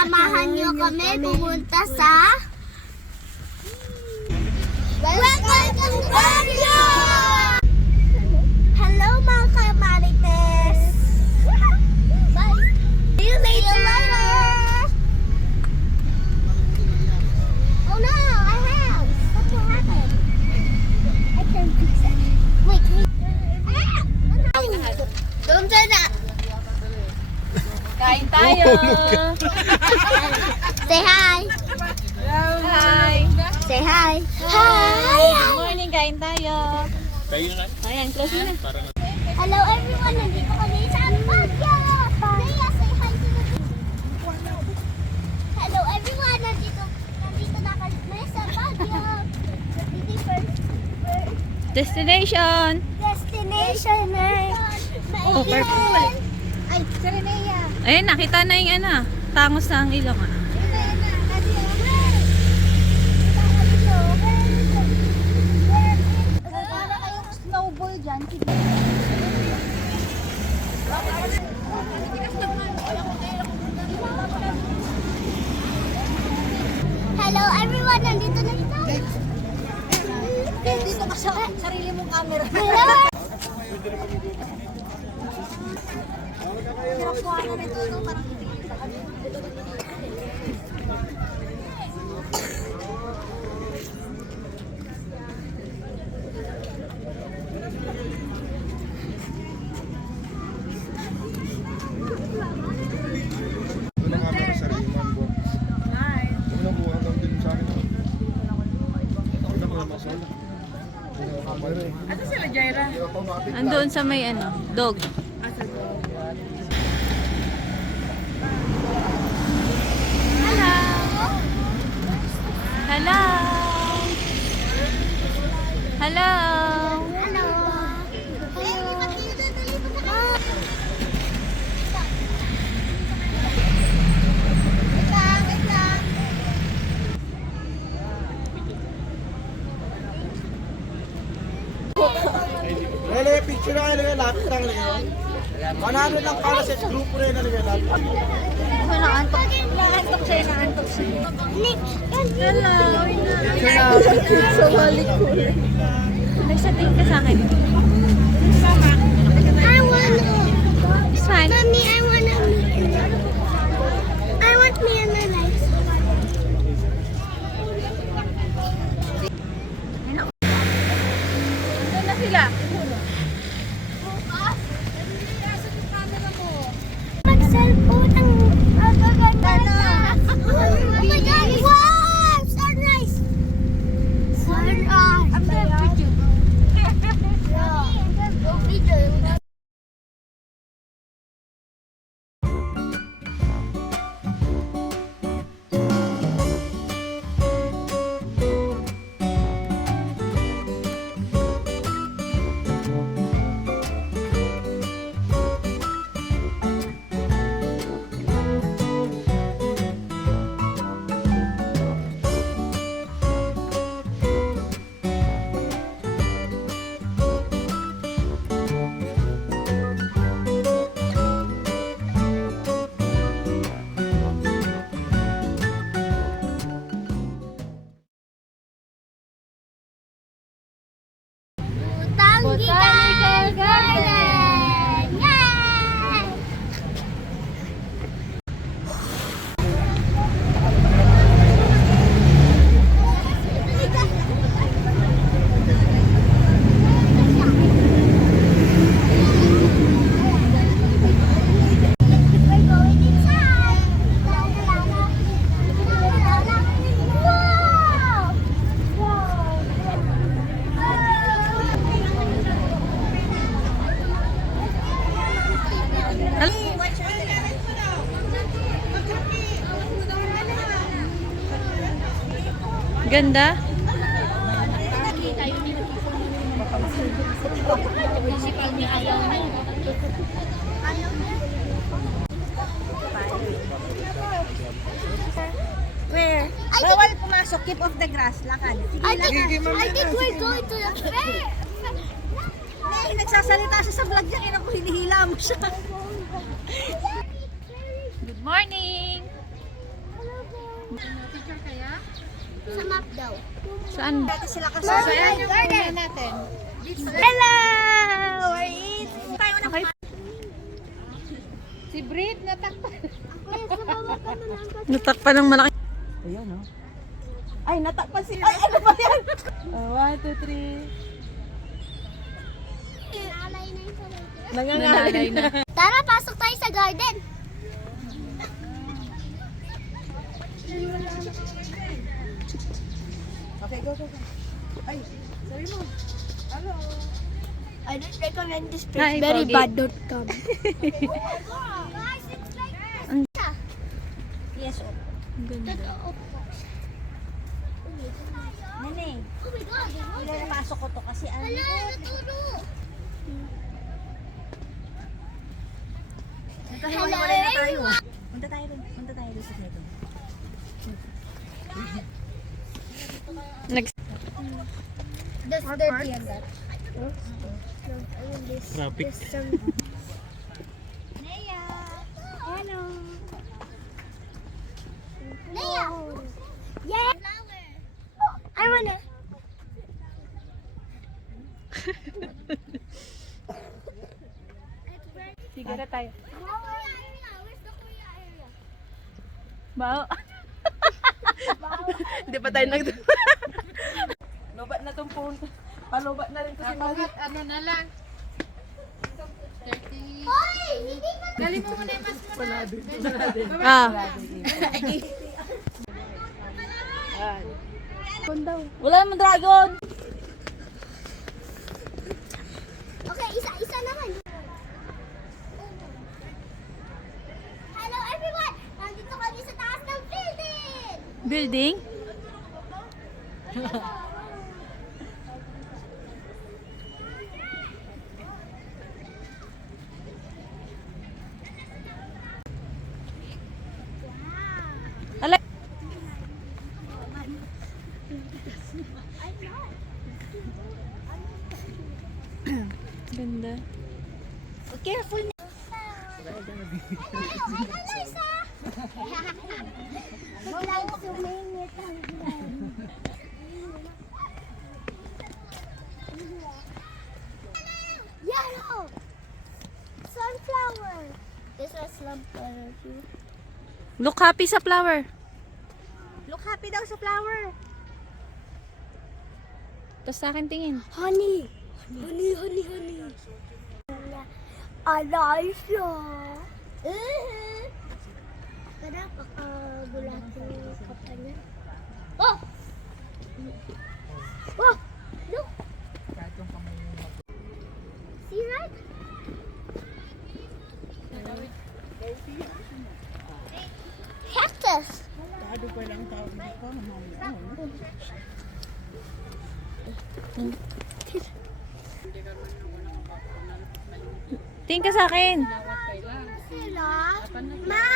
samahan niyo kami pumunta sa Welcome to Baguio! Hello mga kamarites! Bye! See you later! Oh no, I have! What will happen? I can fix it. Wait. Doon na! Kain tayo! Say hi! Hi! Say hi! Hi! Good morning, kain tayo! Ayan, close na. Hello everyone! Nandito kami sa Baguio! Naya, say hi to the Hello everyone! Nandito na kami sa Baguio! Hindi first Destination! destination Oh, purple. Ay, Serenea! Ayun, nakita na yung tangos na ang ilong. Para kayong snowball dyan. Hello everyone! Nandito na tayo! Dito ka sa sarili mong camera. Hello! Ano sila, Jaira? Andoon sa may dog. Hello! Hello! Hello! Hello! Lele, picture na kayo nila, lapit lang nila. 100 lang para sa group rin na nila. Naantok siya. Nick! Hello! Sa balik ko. Nagsating ka sa akin. I wanna... Smile. Mommy, I wanna meet you. I want me and my life. Doon na sila. Mag-cellphone ang magaganda na. Oh my God! Wow! Sunrise! Sunrise! I'm gonna video. Go video. Botanical Garden! Yay! We're going inside! Wow! Ganda. Where? Bawal pumasok, keep off the grass, lakad. I think we're going to the fair. Nagsasalita siya sa vlog niya, kaya ako hinihila mo siya. Good morning! Sa map daw. Saan? Dati sila kasi. Garden. natin. Hello! We're eating. Tayo na. Okay. Si Brit natakpan. Kuya, sumawa ka na lang kasi. Natakpan ng malaki. Ayan, no? Ay, natakpan si... Ay, ano ba yan? 1, 2, 3. Nalay na yung kamay ko. Nangangalay na. Tara, pasok tayo sa garden. Okay, go. Ay, sorry mo. Hello. I don't recommend this Hi, Pogi. Don't come. Guys, it's like this. Yes, oh. Ang ganda. Totoo po. Nene, Oh my God. pinapasok ko to kasi ano. Wala, naturo. Nagkahiwalay na tayo. Punta tayo doon sa dito. Next. That's dirty and that. Traffic. Nea. Hello. Nea. Yeah. Flower. Oh, I wanna. Sige na tayo. Flower area. Where's the Korea area? Bao. Hindi pa tayo nag... Lobat na tong phone. Palubat na rin kasi mga... Ano na lang? 30. Hoy! Hindi pa Dali mo muna yung mas Ah. Wala naman dragon! Okay, isa naman. Hello everyone! Nandito kami sa taas ng building! Building? Ala. Ganda. Careful na. Walang sumingit ang yellow! Sunflower! This was sunflower too. Look happy sa flower. Look happy daw sa flower. Tapos sa akin tingin. Honey! Honey! Alicia! Kada pakagulatin yung kapal niya. Oh! Oh! Look! See right? Cactus! Tingin ka sa akin. Sila? Ma!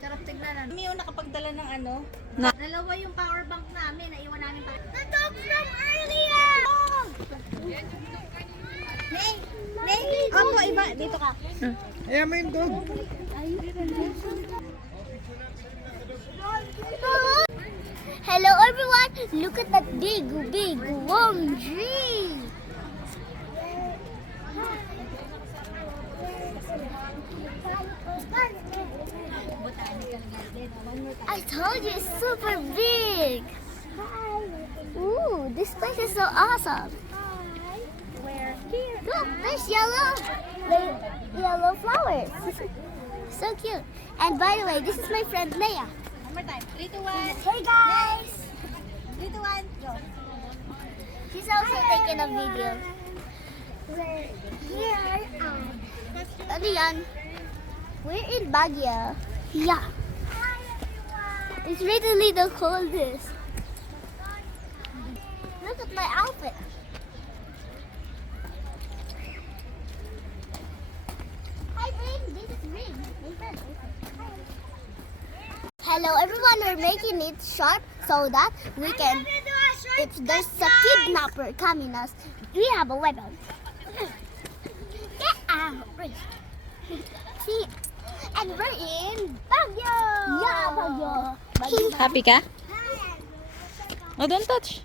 Sarap tignan. Kami yung nakapagdala ng ano. Na- Dalawa yung power bank namin. Naiwan namin pa. The dog from earlier! Nay! Opo, iba. Dito ka. Ayan mo yung dog. Hello everyone! Look at that big long tree! I told you it's super big! Ooh, this place is so awesome! Where? Here. Look, there's yellow flowers. So cute. And by the way, this is my friend Leia. One more time. 3, 2, 1. Hey guys! 3, 2, 1. Go. She's also taking a video. We're here ano yan? We're in Baguio. Yeah. It's really the coldest. Look at my outfit. Hi, Ring. This is Ring. My friend. Hello, everyone. We're making it sharp so that we can, if there's a kidnapper coming us, we have a weapon. Get out. Ring. See, and we're in Baguio. Yeah, Baguio. Happy ka? Oh, don't touch.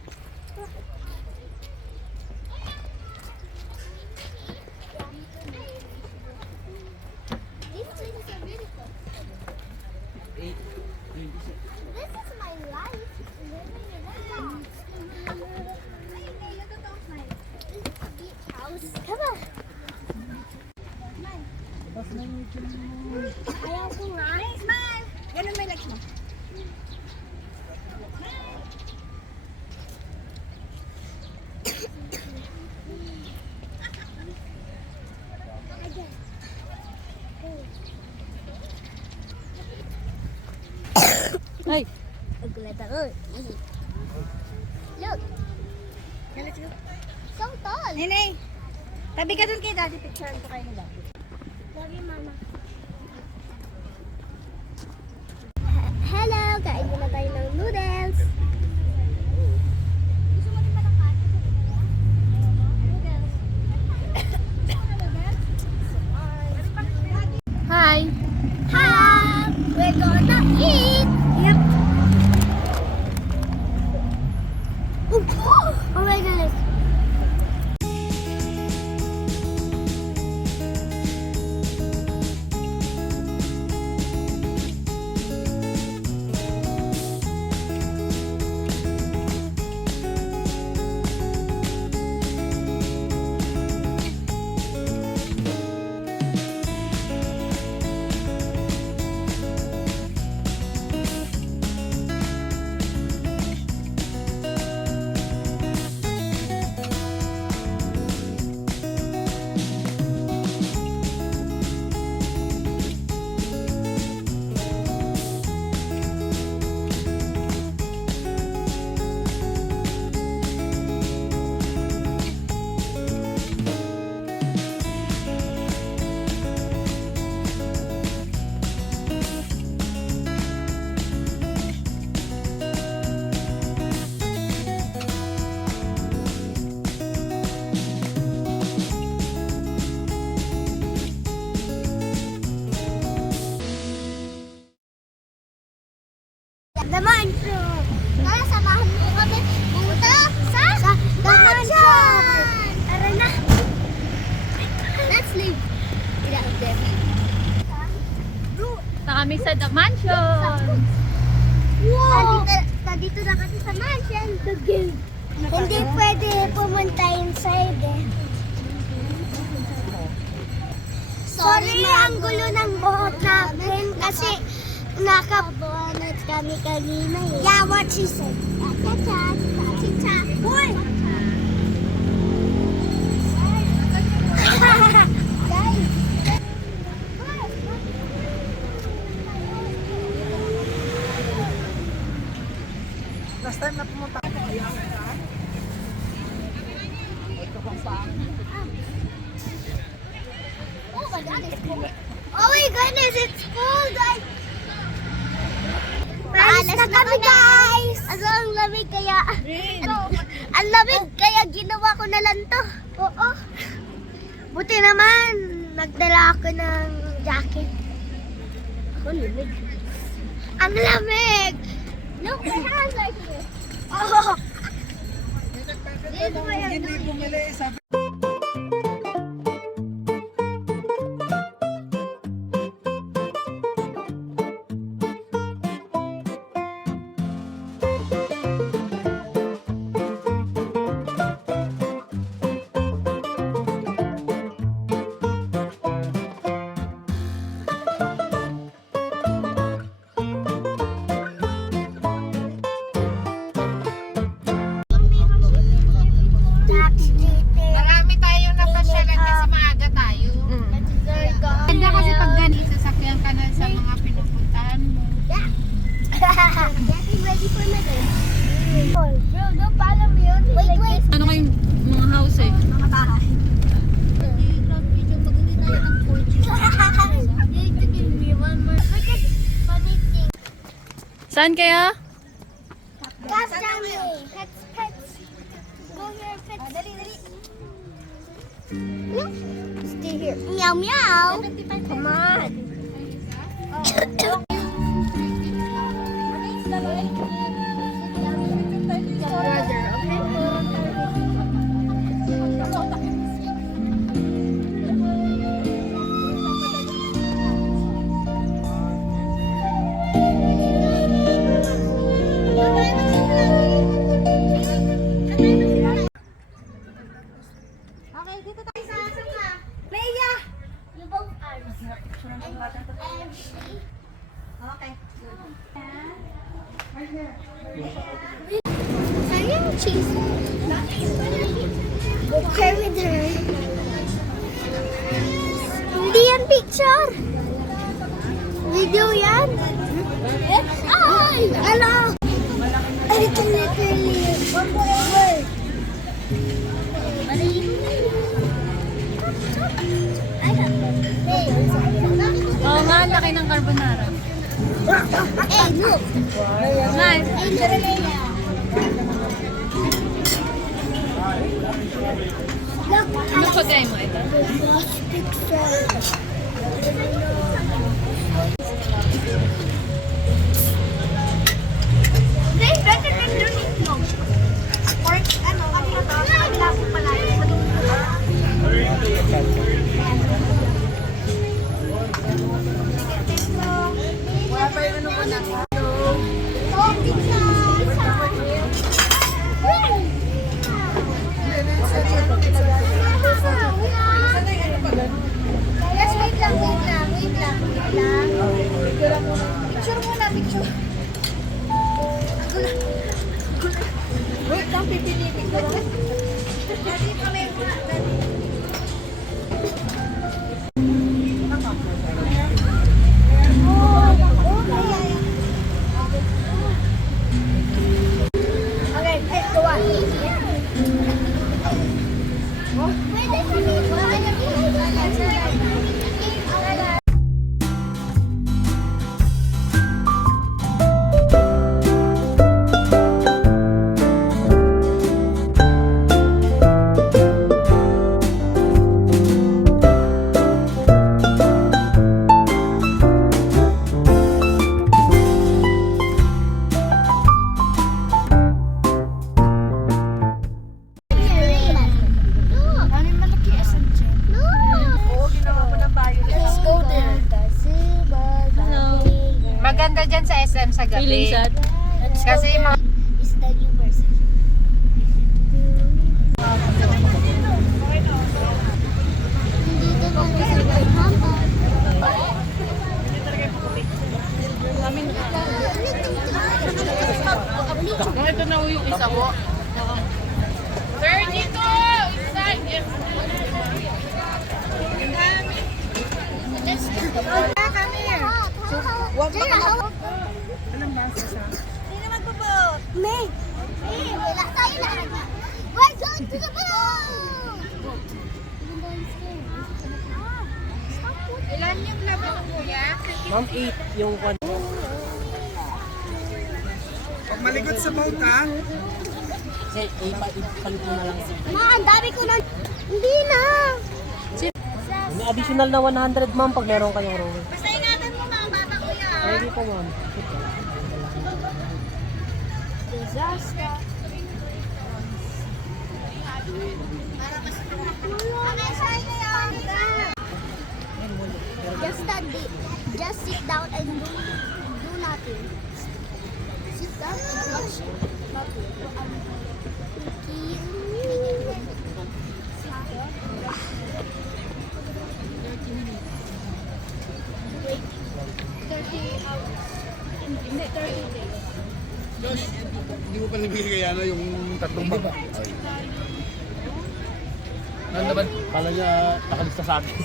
These places are beautiful. This is my life. Living in a box. Hey, look at those lights. This is a beach house. Come on. Ayaw ko nga. Smile! Ganun may legs mo. Ay, Nagulat ako. Look, Let's go. so tall. Nene, tabi ka dun kay Daddy. Picturean ko kayo ni Daddy. Love you, Mama. Hello! Kain muna tayo ng noodles. Gusto mo din ba ng kanin? Noodles. hi. Hi! We're gonna eat! Yep. Oh my goodness. The mansion! Tara, samahan mo kami pumunta sa The Mansion! Tara na! Let's leave. Get out there. Na kami sa The Mansion. Wow! Nandito na kasi sa mansion. Hindi pwede pumunta inside eh. Sorry, ang gulo ng buhok namin kasi nakabonnet kami kanina eh. Yeah, what she said. Cha-cha, cha-cha. Boy! Guys! Last time na pumunta ako. Oh my God, it's cold. Oh my goodness, it's cold! Paalis na kami, guys! Ang lamig kaya... Ang lamig kaya ginawa ko na lang to. Oo. Buti naman, nagdala ako ng jacket. Ako lamig. Ang lamig! Look, my hands are here. Oh! Dito ba yan? Hindi bumili sa Marami tayong napasyalan kasi maaga tayo. Ganda kasi pag ganito, sasakyan ka na sa mga pinupuntahan mo. Getting ready for my day. Bro, don't follow me. Wait, wait. Ano kayong mga house eh? Mga bahay. Saan kaya? Gas Johnny. Pets, pets. Go here, pets. Dali, dali. Look. Stay here. Meow meow. Come on. Okay, dito tayo sa sangka. Leia! You both are. Okay. Sayang cheese. Okay with her. Hindi yan picture. Video yan. Ay! Hello! A little leaf. One more. Oo nga, ang laki ng carbonara. Hey, look. Nice. Hey, Leia. Look, Ano pagay mo ito? They better than learning no. Or ano, kanina ba? Kanila po pala yung Wala pa yung ano mo na. Yes, wait lang. Picture muna, picture. Wait lang, pipilitin ko. Daddy, kami muna, daddy. Okay, hey, go on. Pwede kami. Let's go there. Maganda dyan sa SM sa Feeling gabi. sad. Kasi yung mga Is the new version. Hindi ko ito na yung isa mo. Sir, dito! Inside! Come here. Sino magpo-vote? May. Wala tayo lahat. We're going to the boat. Even though I'm scared. Ilan yung laban ng kuya? Ma'am, 8 yung one. Pag maligot sa boat, ha? Kasi, ipalit mo na lang. Ma, ang dami ko na. Hindi na. May additional na 100, ma'am, pag meron kayong roll. Basta ingatan mo mga bata kuya. Pwede po, ma'am. Disaster. Just study. Just sit down and do nothing. Sit down and watch nothing. Wait. 30 hours. Hindi, 30 days. Hindi mo pa nabigay kaya na yung tatlong bag. Ano naman? Kala niya nakalista sa akin.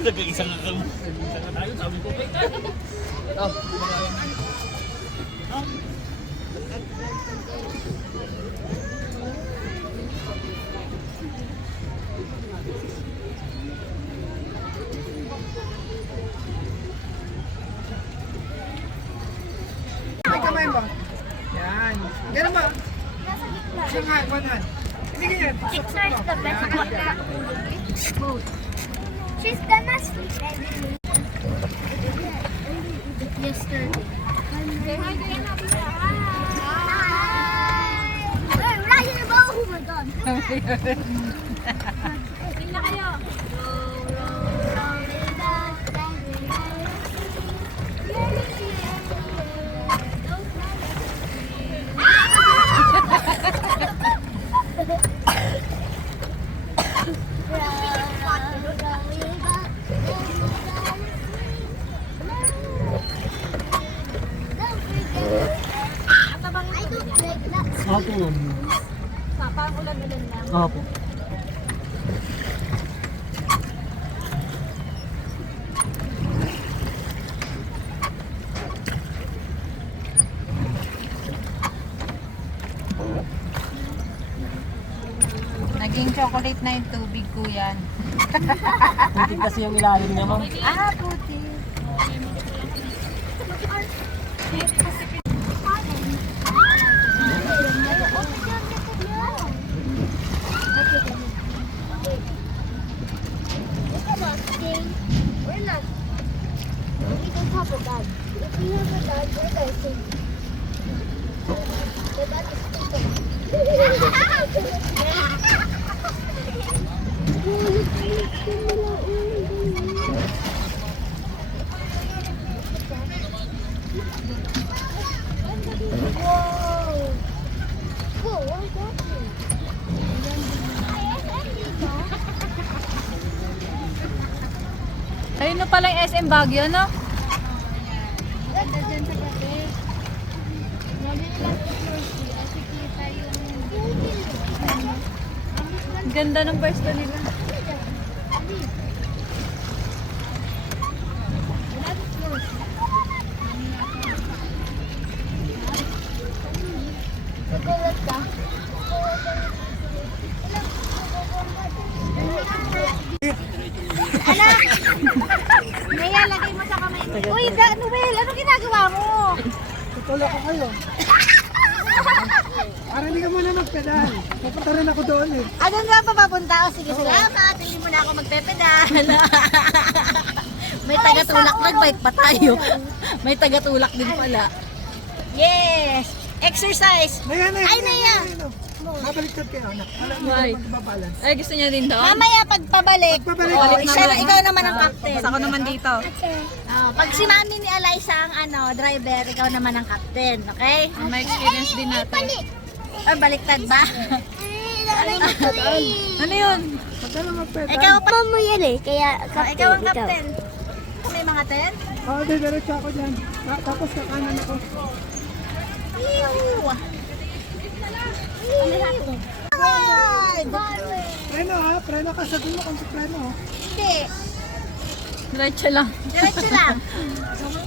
Nag-iisa nga kami. Nag-iisa nga tayo. Sabi ko, wait. May kamay mo. Yan. Ganun ba? Siya nga, 1 hand. Hindi ganyan. Picture is the best. She's gonna sleep every day. Yesterday. Say hi to your mom. Hi! We're riding a boat! Oh my God! Sing na kayo! I don't like that. Opo. Parang ulan-ulan lang. Opo. Naging chocolate na yung tubig ko yan. Puti kasi yung ilalim niya, ma'am. Ah, puti. We're not. We don't have a dad. If we have a dad, we're going to sing. The dad is Whoa! Whoa, what is that? Ayun na pala yung SM Baguio, no? Ganda dyan sa gabi. Mabili lang po Florcy. Kasi kita yung... Ang ganda ng pwesto nila. Nagulat ka. Anak! Naya, lagay mo sa kamay mo. Uy, Noel, ano ginagawa mo? Tutulog ko kayo. Para hindi ka muna magpedal. Pupunta rin ako doon eh. Ano na pa papunta? O sige, salamat. Hindi mo na ako magpepedal. May taga-tulak, nag-bike pa tayo. May taga-tulak din pala. Yes! Exercise! Naya, Naya. Ay, Naya. Mabaliktad kayo, anak. Alam mo Why? kung magbabalance. Ay, gusto niya din doon? Mamaya pagpabalik, Pabalik. ikaw naman ang captain. Ako naman dito. Pag si mami ni Eliza ang driver, ikaw naman ang captain, okay? May experience din natin. Ay, baliktad ba? Ano yun? Pag ka na magpedal. Ikaw pa. Mama mo yan eh, kaya captain. Ikaw ang captain. May mga 10? Oo, diretso ako dyan. Tapos kakanan ako. Ew! Preno ha, preno ka. Sabi mo kung sa preno ha. Hindi. Diretso lang. Diretso lang.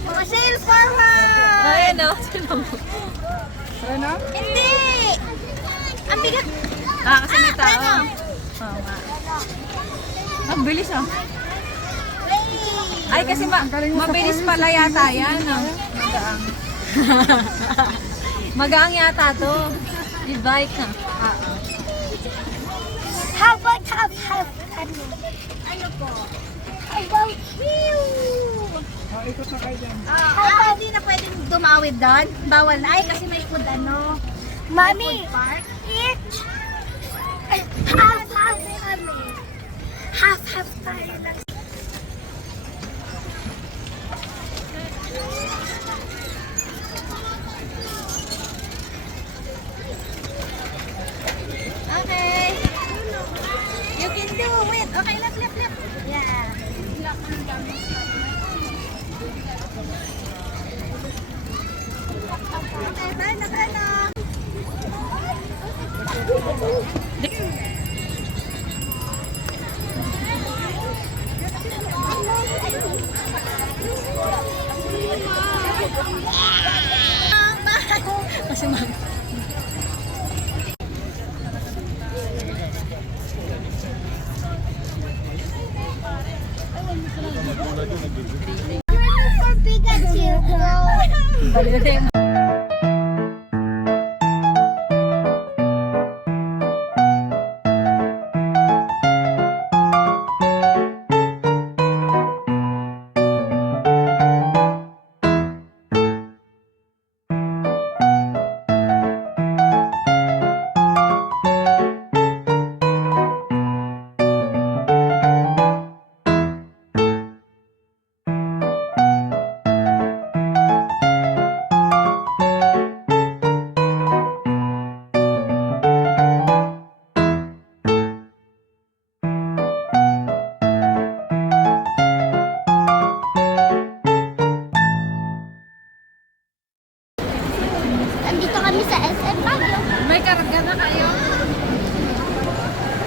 Mga sail forward! Ayan o. Sila mo. Preno? Hindi! Ang bigat. Ah, kasi may tao. Preno. Oo nga. Ang bilis ah. Ready! Ay, kasi mabilis pala yata yan. No? Magaang. Magaang yata to. E-bike na. How about ano po? How about you? Ikot na kayo dyan. Hindi na pwedeng dumawid doon. Bawal na. Ay, kasi may food Mommy, park. each half kami. Half tayo lang. Okay. You can do it. Okay, left. Yeah. Okay, Breno. Kasi ma'am.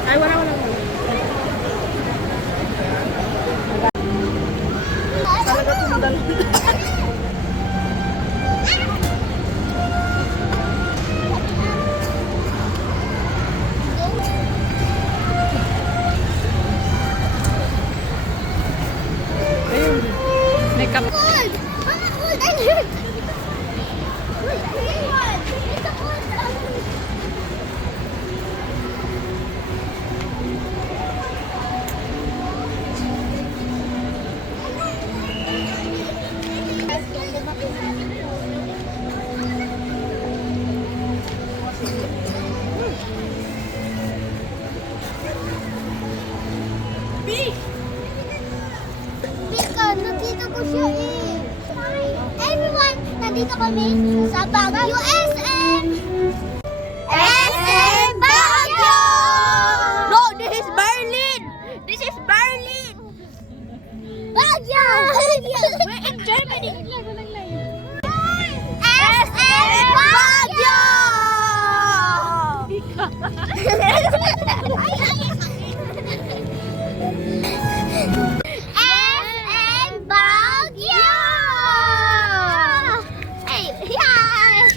Ay, wala. Talaga tumandal. May kap... Old! Mama, old! I learned! Old, I learned! It's a old! Teka, nakita ko siya eh. Everyone, nandito kami sa Baguio SM! SM Baguio! No, this is Berlin! This is Berlin! Baguio! We're in Germany! SM Baguio! SM Baguio! Hey, yeah!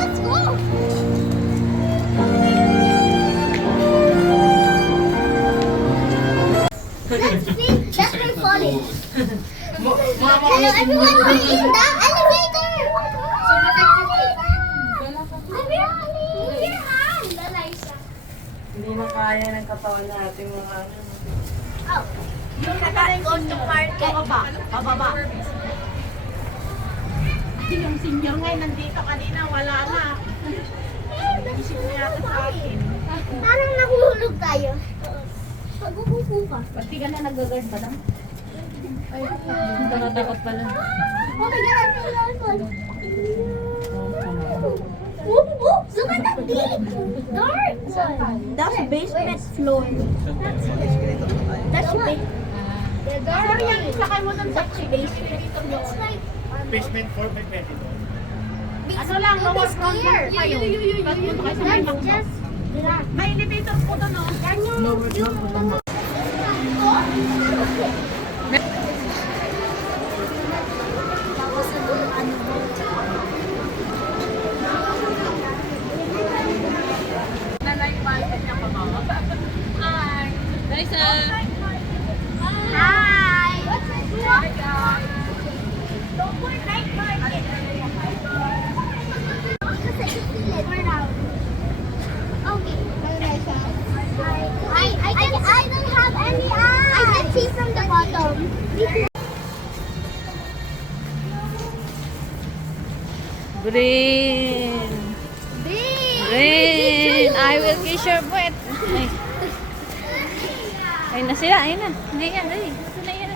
Let's go! That's very funny. Hello everyone, we're in the elevator! Hindi na kaya ng katawan natin mga ano. Oh, go to market. Pababa. Yung senior ngayon nandito kanina, wala na. Isip na yata sa akin. Parang nahulog tayo. Pag-upo ka. Pati ka na nag-guard pa lang. Nakatakot pala. Oh my God, I'm so look at that deep! Dark one! That's basement floor. That's big. Sorry, yung sakay mo dun sa basement. It's like, Basement 4 by 20 doon. Ano lang, you'll be scared. That's Just, may elevator po doon, no? Liza! Hi! Okay. I don't have any eyes. I can see from the bottom. Green! Big! Green! I will kiss your butt! Ay. Ayun na sila, ayun na. Hindi yan, dali. Ito na yan.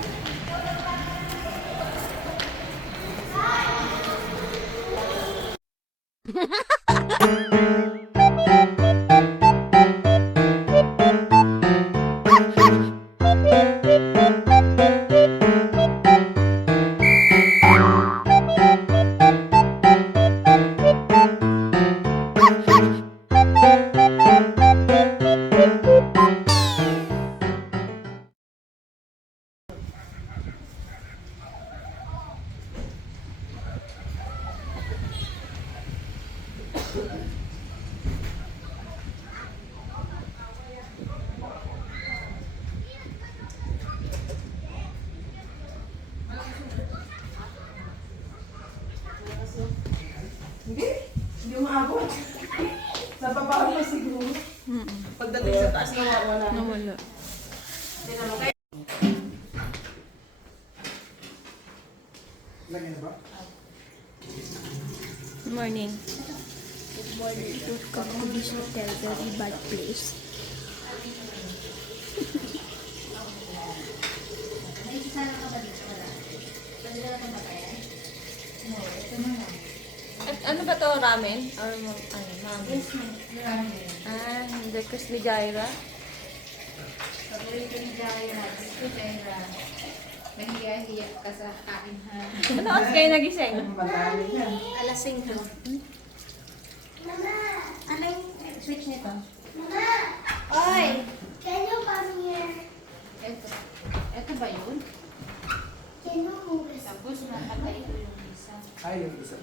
Hindi umaabot. Sa baba mo siguro. Pagdating sa taas, nawawala. Nawala. Good morning. Good morning. Welcome to this hotel. Very bad place. Ano ba to, ramen? Or ramen? Breakfast ni Jaira. Nahiya-hiya ka sa kain ha. Ano oras kayo nagising? Alas 5. Ano yung switch nito? Oy! Can you come here? Ito. Ito ba yun? Can you move this? Tapos nakaka ito yung isa. Ay, yung isa.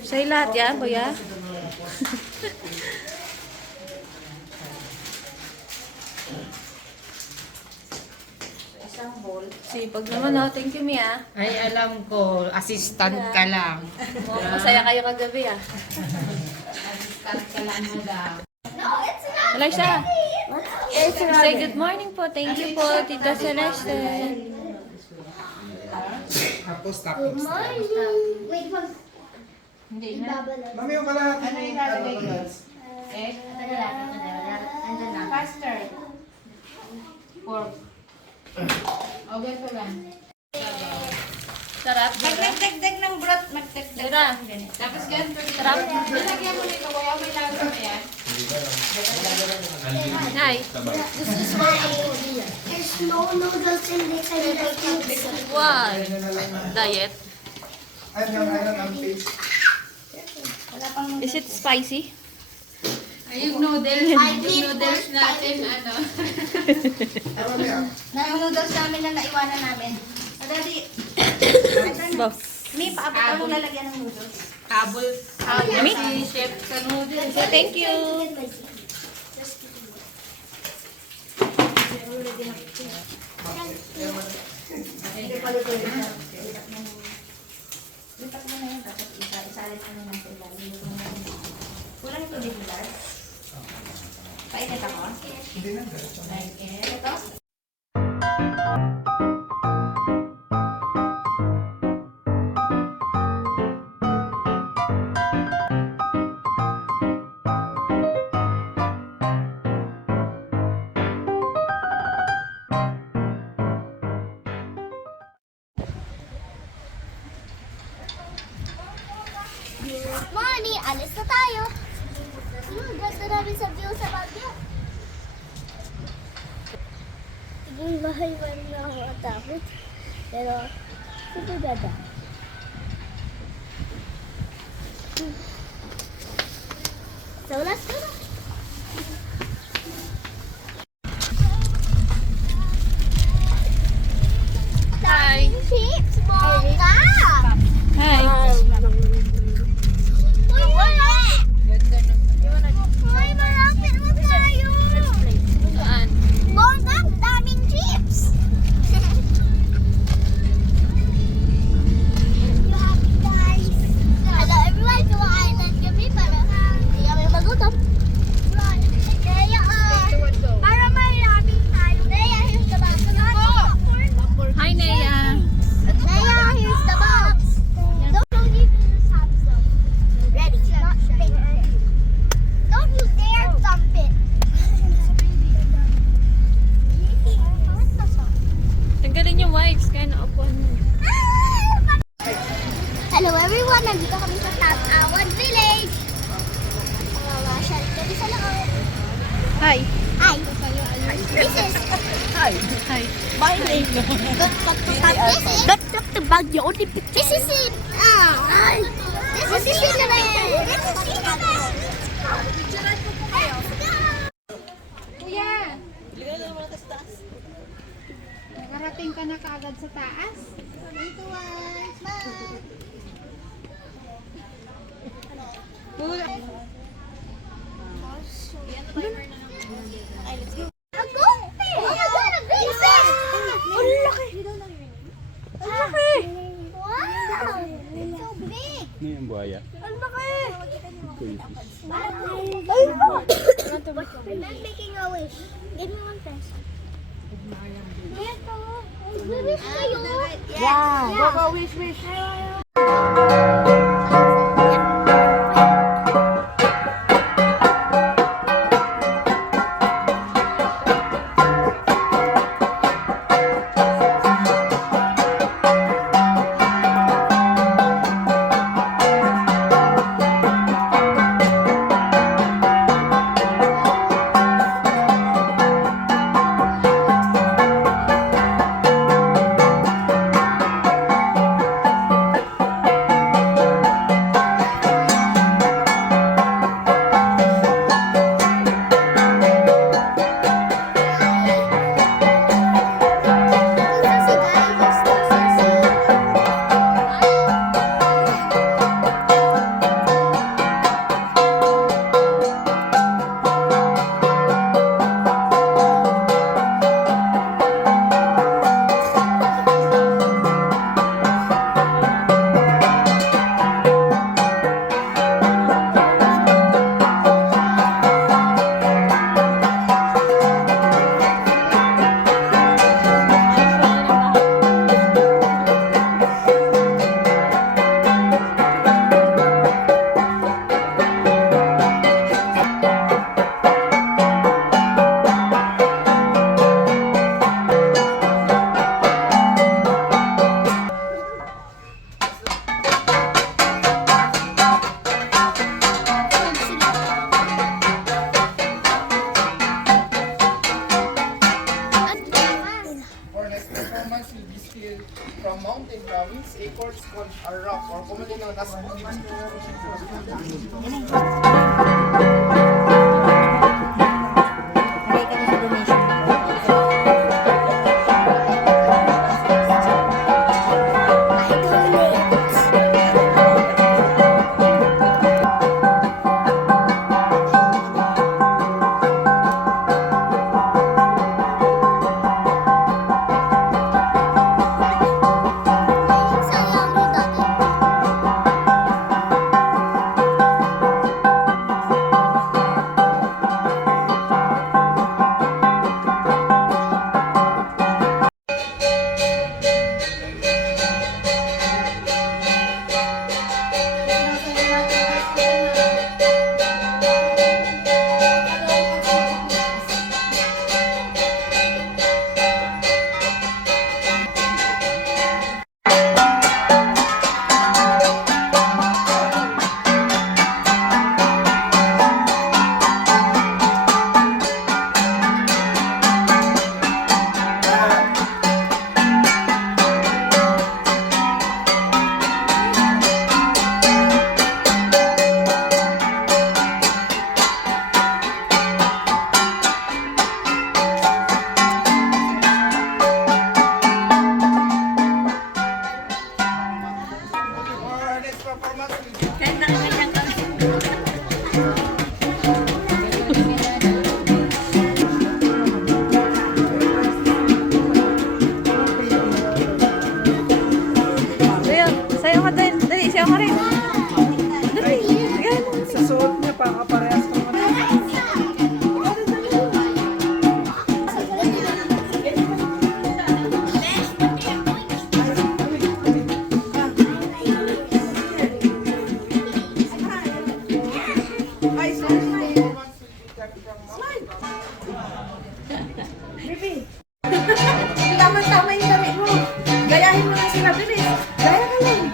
Sa'yo lahat yan, kuya? Isang bowl. Sipag naman, oh. Thank you, Mia. Ay, alam ko. Assistant ka lang. Masaya kayo kagabi, ah. Assistant ka lang mo daw. Wala siya. Say good morning po. Thank you po, Tita Celeste. Tapos, Good morning. Wait, mag... Hindi na. Mami, yung kalahati. Ano yung lalagay ko? Egg? Andun na. Custard. Pork. O, ganito lang. Sarap. Magdagdag ng broth. Magdagdag. Dira. Tapos ganito. Sarap. Nilagyan mo nito. Kaya may lasa na yan. Hi. This is why there's no noodles in this. I like cubes. Why? Diet. Ay, ang page. Is it spicy? Ay, yung noodles. I Yung need noodles more natin, ano. Ay, mami, Na yung noodles namin na naiwanan namin. Daddy, Bof. may paabot ang lalagyan ng noodles. Habol. Yummy? Si chef sa noodles. Thank you. Lipat mo na yun, dapat isalit mo na sa ilalim. Kulang ito din lang. Painit ako? hindi na. Ito? Good morning! Alis na tayo! Ganda namin sa view sa Baguio. Tiging bahay pa rin ako matapit. Pero, super ganda. So, let's go! Hi. Chips! Bongga! Hi. Uy, wala! Uy, malapit mo tayo! Saan? Bongga, ang daming chips! You happy guys? Hello everyone, kumakain kami para hindi kami magutom. Kaya, para maraming tayo. Kaya, here's the box. Hi, Nea. Kaya, here's the box. Don't leave this house though. Ready? Not spin. Don't you dare dump it. Tanggalin yung wipes. Kaya naupuan mo. Hello everyone, nandito kami sa Tatawan Village. Masyal kami sa loob. Hi. Hi. This is Hi. my name. Dr. Baguio. This is it. This is cinnamon. This is cinnamon. Kuya! Nakarating ka na kaagad sa taas? Ito was mine. Kuya! Ako! Ang fish! Ang laki! Ang laki! Wow! It's so big! Ano yung buhaya? Ang laki! I'm making a wish. Give me 1 peso. Wish kayo. Yeah. Go, go, wish, wish. For next performance will be still from Mountain Province, a chord called a rock or commonly known as our next performance will be Sayo, sayo ka din. Dali, sayo ka rin. Dali, sige. sa suot niya pa kaparehas ng mga Tama-tama yung damit mo. Gayahin mo lang sila, bilis. Gaya ka lang.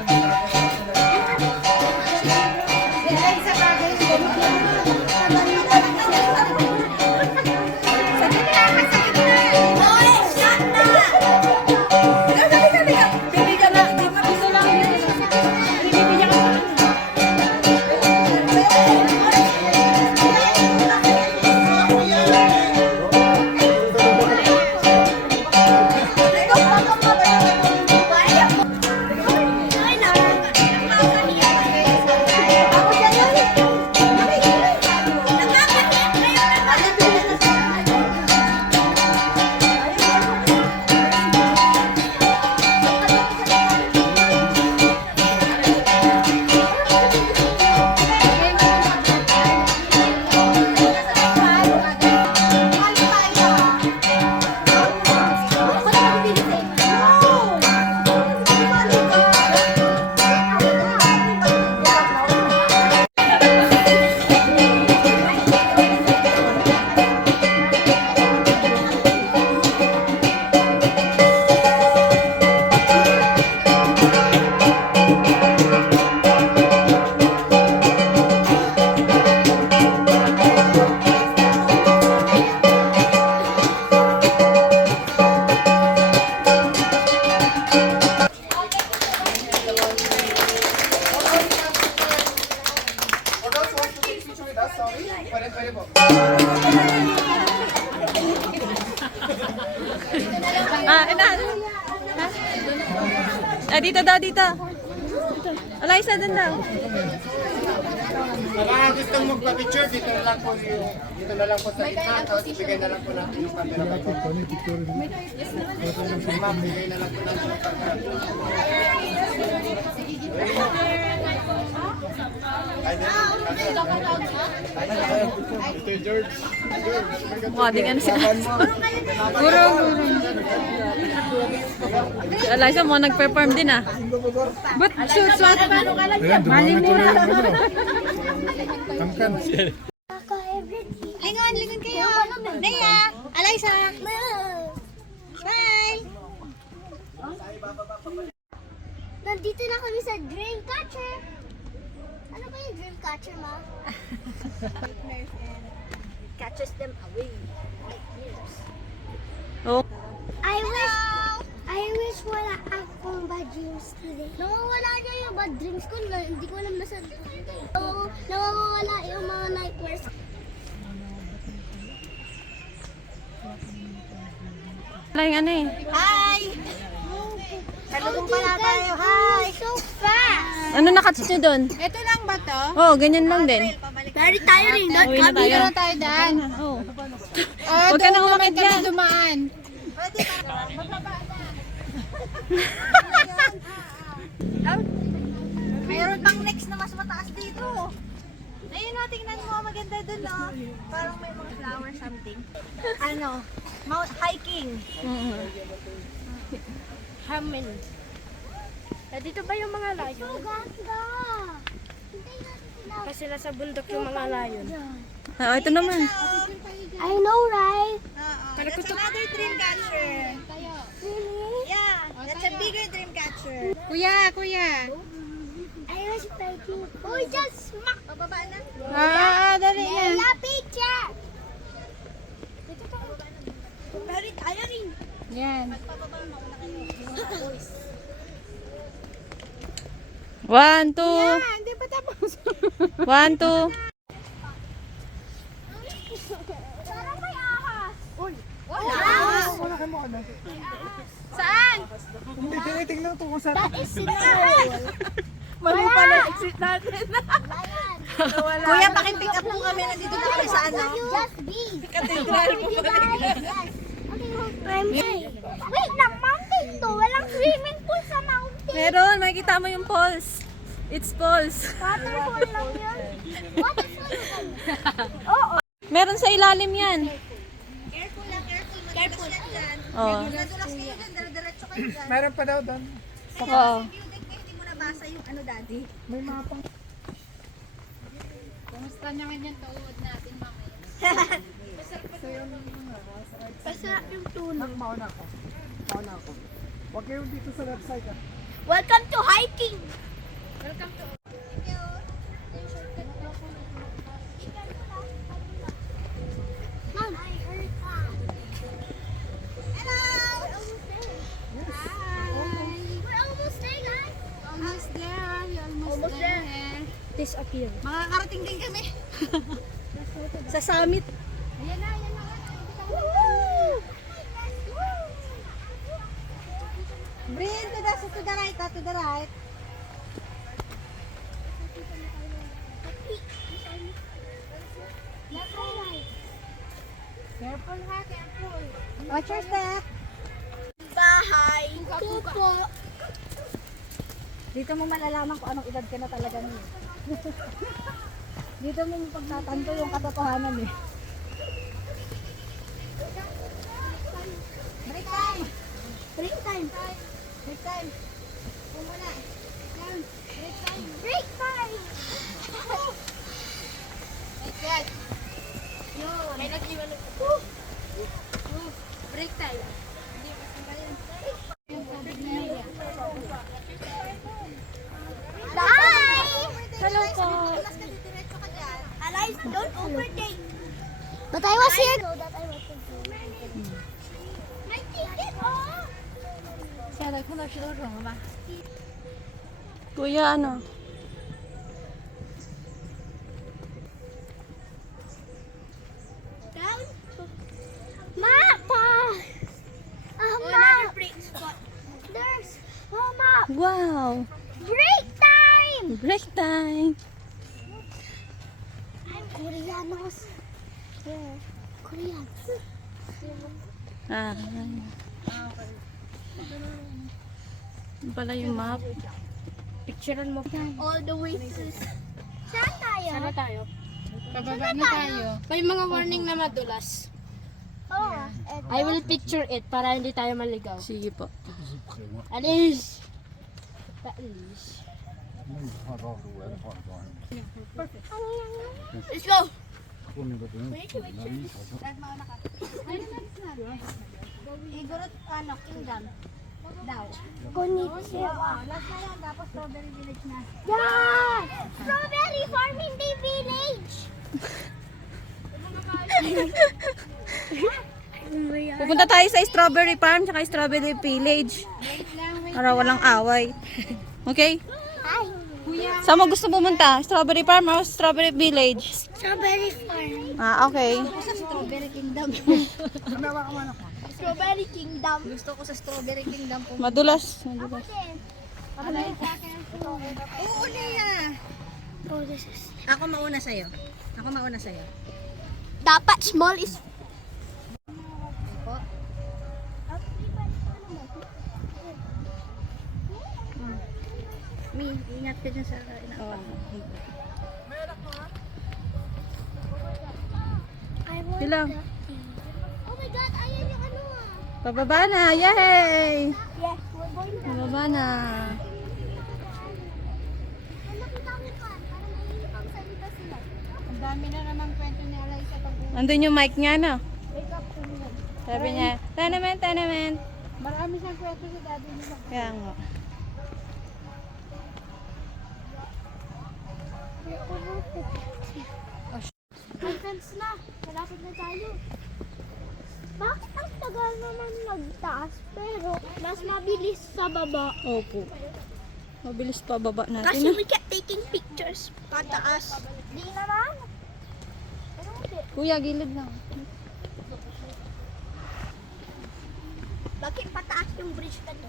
Ina. Dito daw, dito. Eliza, dun daw. Baka gustong magpa-picture, dito na lang po sa gitna, tapos ibigay na lang po natin yung camera. Ma'am, bigay na lang po natin yung camera. Ito George. Di ka na si Guro. Si Eliza mo nag-perform din ah. But shoot, swat. Maling mo na. Lingon kayo. Nea, Eliza. Smile. Nandito na kami sa Dreamcatcher. Ano ba yung Dreamcatcher, ma? Catches them away. Like this. Oh. I wish wala akong bad dreams today. Nawawala niya yung bad dreams ko. Hindi ko alam na sa... Nawawala yung mga nightmares. Wala yung ano eh. Hi! Talugong pala tayo. Hi! So fast! Ano nakatch nyo doon? Ito lang ba to? Oh, ganyan lang din. Very tiring. Not Uwi na tayo. Dito tayo daan. Oh. Ah, Huwag ka nang doon umakit naman kami dyan. dumaan. Mayroon pang next na mas mataas dito. Ayun o, tingnan mo. Maganda dun o. Parang may mga flower something. Ano? Hiking. Hamen. Dito ba yung mga layon? So ganda. Kasi nasa bundok yung mga layon. Ah, ito naman. I know, right? That's another dream catcher. Really? Yeah. That's a bigger dream catcher. Kuya. I was fighting. Oh, just smack. Pababa na. Dali na. Lela, picture. Dito tayo. Very tiring. Yan. 1, 2. Hindi pa tapos. 1, 2. Parang may ahas. Uy. Wala. Wala kayo mo ano. Saan? Hindi, tinitingnan ko kung saan. That is single. Mali pala exit natin. Kuya, pakipick up po kami. Nandito na kami sa ano? Just be. Cathedral mo ba? Yes. Okay, wait lang, mountain to. Walang swimming pool sa mountain. Meron, makikita mo yung pulse. It's pulse. Waterfall lang yun. Waterfall lang. Oo. Meron sa ilalim yan. Careful lang, careful. Careful. Oh. Nadulas kayo dyan, dire-diretso kayo dyan. Meron pa daw doon. Oo. Hindi mo nabasa yung ano, daddy. May mga pang... Kumusta naman yung tuod natin mamaya? Masarap yung tulog. Mauna ako. Huwag kayong dito sa website ah. Welcome to hiking. Mom, I heard that. Hello. We're almost there, guys. Almost there. You're almost there. Disappear. Makakarating din kami. Sa summit. Ayan na. Woo! Brin, to the right, to the right. Left or right? Careful ha, careful. Watch your step. Bahay. Pupo. Dito mo malalaman kung anong edad ka na talaga niyo. Dito mo pagtatanto yung katotohanan eh. Break time! Break time. Break time! Pumula! Yan! Break time! Break time. Yes! Yun. May nag-iwan. Break time! Hi! Hello po. Alice, don't overtake. But I was here. So that I was my ticket, oh! Kuya, ano? Wow! Break time! Break time! Koreanos. Korean. Ah. Yan pala yung map. Picturean mo. All the way to... Saan tayo? Sana tayo. Pababa na tayo. May mga warning na madulas. Oo. I will picture it para hindi tayo maligaw. Sige po. Alis! Alis. Let's go! Igorot, kingdom. Daw. Konnichiwa. Last na yan, tapos strawberry village na. Yeah! Strawberry farming day village! Pupunta tayo sa strawberry farm tsaka strawberry village. Para walang away. Okay? Hi! Saan mo gusto pumunta? Strawberry farm o strawberry village? Strawberry farm. Ah, okay. Strawberry kingdom. Strawberry kingdom. Gusto ko sa strawberry kingdom po. Madulas. Uuli na. Oh, this is... Ako mauna sa'yo. Dapat small is... Mi, ingat ka dyan sa inaapa. I want Bilang. that. Oh my God, ayan yung ano ah. Pababa na. Yay! Yes, we're going to... Pababa na. Ay, nakita ko pa. Parang naiinip ang salita sila. Ang dami na naman kwento ni Alay sa pag Andun yung mic niya, no? Wake up to me. Sabi niya, tenement, tenement. Marami siyang kwento sa daddy niya. Kaya nga. May fence na. Malapit na tayo. Bakit ang tagal naman magtaas pero mas mabilis sa baba? Opo. Mabilis pababa Kasi natin. we kept taking pictures pataas. Di naman. Pero hindi. Kuya, gilid lang. Bakit pataas yung bridge na to?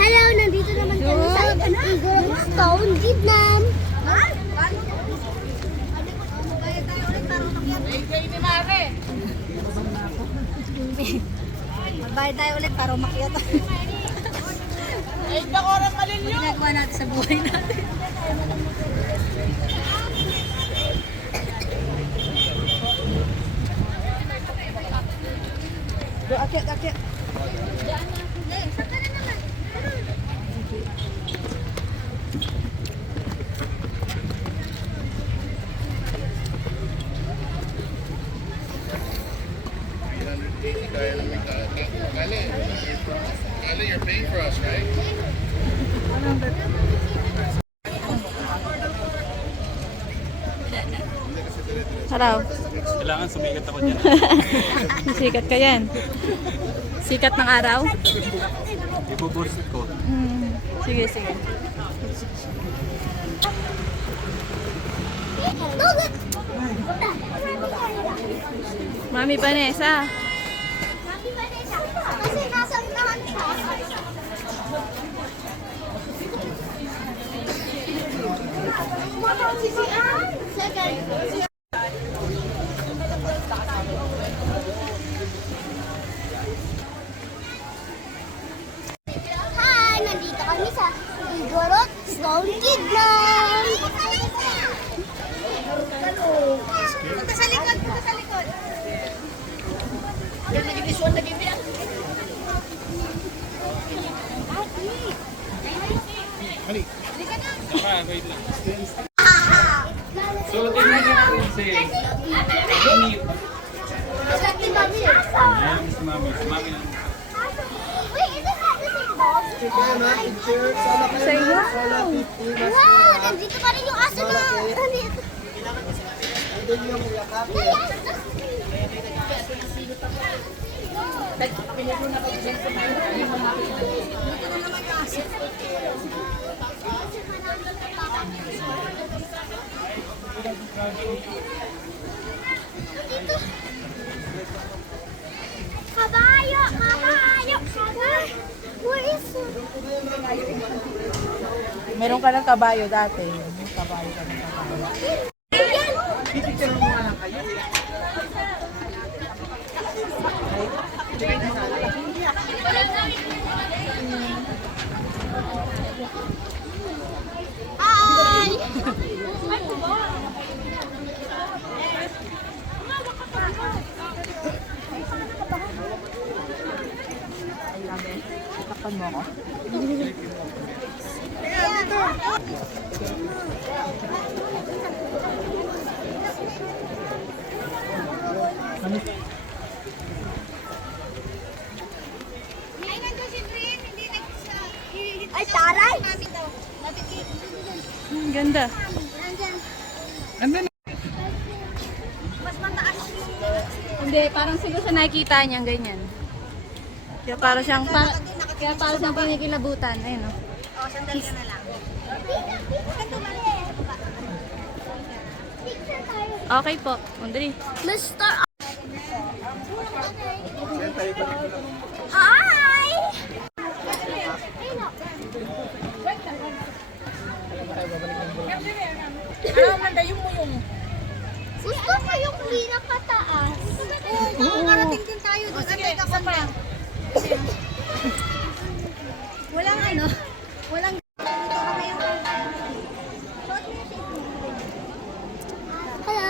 Hello, nandito naman kami sa Igorot Stone, Vietnam. Magbayad tayo ulit para umakyat. Ay, bako orang malilyo. Ginagawa natin sa buhay natin. Akyat. Araw. Kailangan sumikat ako dyan. Sikat ka yan. Sikat ng araw? Ibubursit ko. Sige, sige. Mami Vanessa. Kasi nasa unahan siya. Second. Hi! Nandito kami sa Igorot Stone Kingdom! Punta sa likod! Punta sa likod! Wait lang. So, tingnan natin si Mami. Ayan, si Mami. Si Mami lang. Wait, isn't that the same dog? Kaya na, picture. Sana kayo na. Sana 50. Mas Wow! Nandito pa rin yung aso na. Nandito. doon yung yakap. Kabayo! Kabayo! Kabayo! Where is it? Meron ka ng kabayo dati. May kabayo ka ng kabayo. Pipicture mo nga lang kayo. Hi! Takpan mo ako. Ay, taray! Ganda. Nandyan. Hindi, parang siguro sa nakikita niya, ganyan. Kaya parang siyang, kaya parang siyang pinikilabutan. Ayun, oh. Sandali ka na lang. Picture tayo. Okay po, Undri. Mr. Hi! Gusto ko yung pinakataas. Makakarating din tayo doon. Sige, isa pa. Walang ano, walang hello.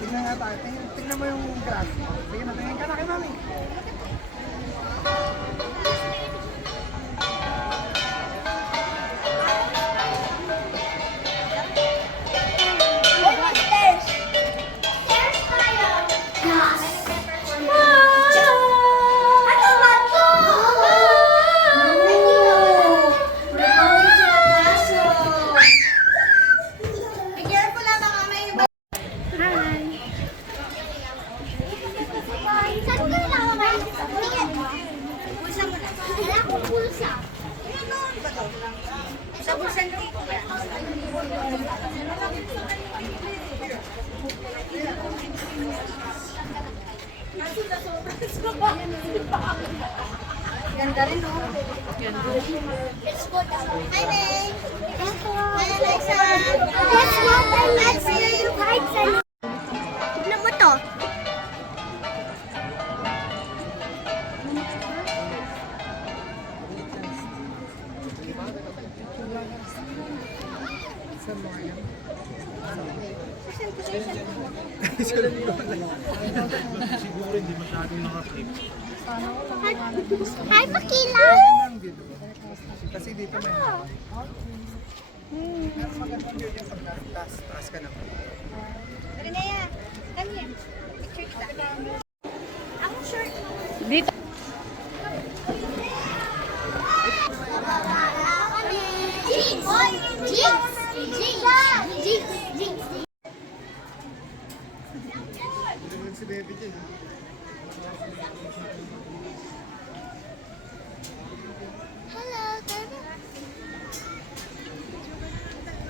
Tingnan nga tayo. Tingnan mo yung grass. Sige na, tingnan ka na kay mami. Stairs! Stairs tayo! Ano ba to? Be careful lang baka may iba. Hi! Saan ka lang? Pulsa mo na. Wala akong pulsa. Sa bulsa dito. Ganda rin, no? Ganda. Let's go down. Hi, May. Hi, Alexa. Let's go down. Let's see you guys. Tignan mo to. Siguro hindi masyadong naka-clip. Hi, Makila. Kasi dito may mas magandang view yung pag taas ka naman. Renea, come here. Picture kita. Ang short Dito.